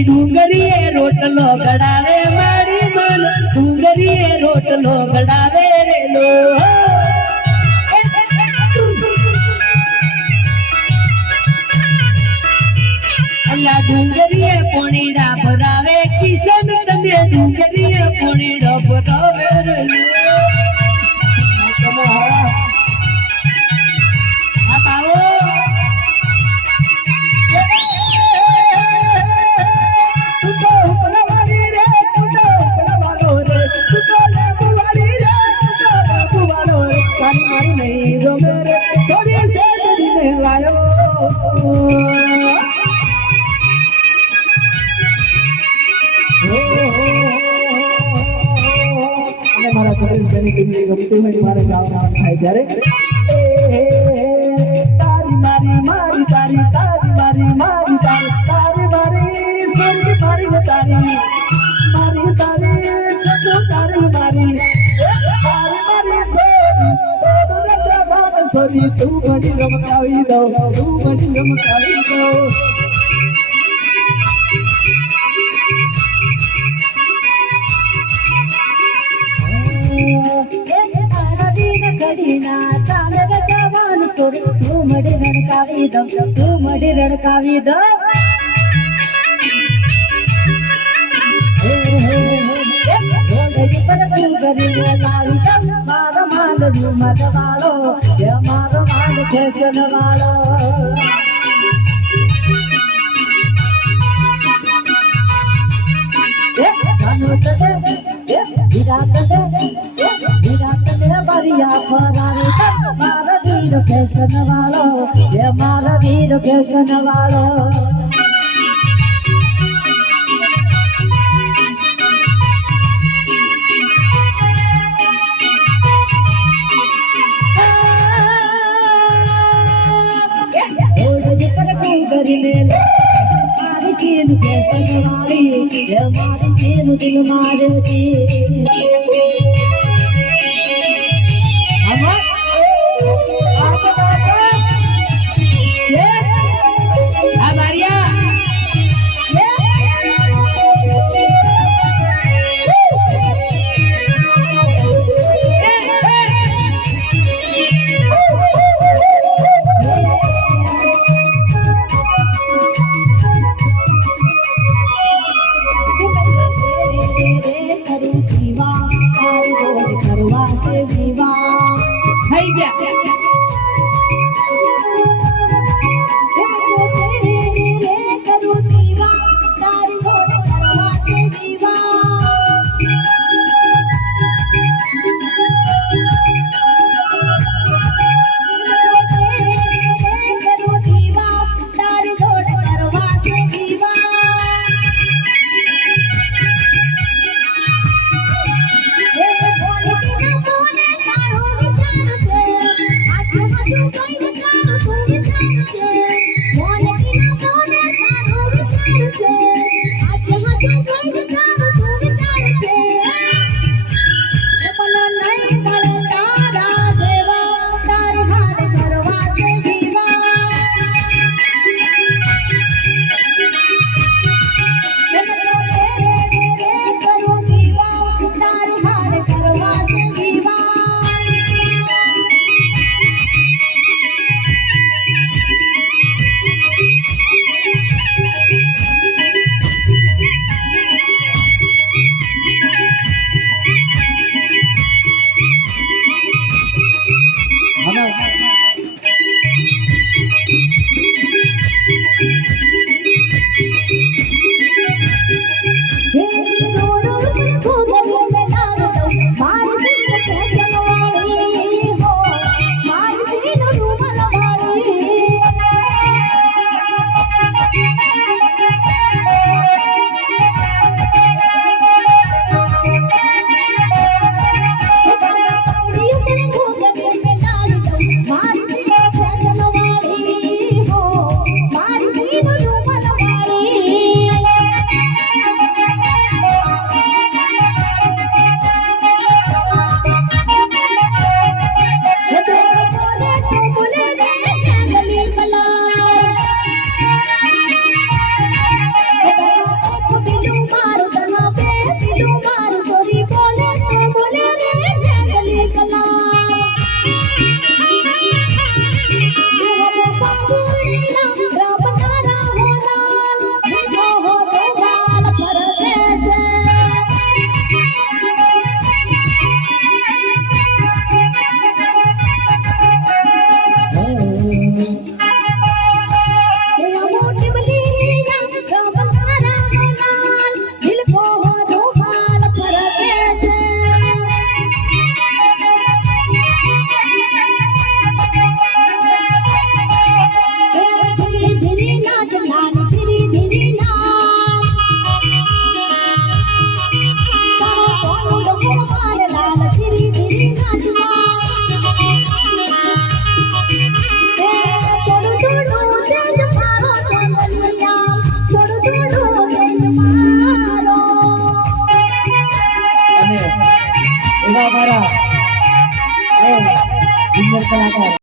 ડુંગરીએ રોટલો ગડાવે મારી મન ડુંગરીએ રોટલો ગડાવે રેલો અલ્લા ડુંગરીએ પોણીડા ભરાવે કિશન તને ડુંગરીએ પોણીડા ભરાવે રેલો તારી મારી મારી તારી તારી મારી મારી તારી તારી મારી સોરી મારી તારી મારી તારી ચકો તારી મારી તારી મારી સોરી તું મને રમકાવી દો તું મને રમકાવી દો રડકાવી દો મારો માલ મત વાળો મારો માલ ફેશન વાળો બરિયા ફરાવી મારા વીર ફેશન વાળો મારા વીર ફેશન વાળો મારી સીન ફેશન વાળી મારી સીન દિલ મારે કલાકાર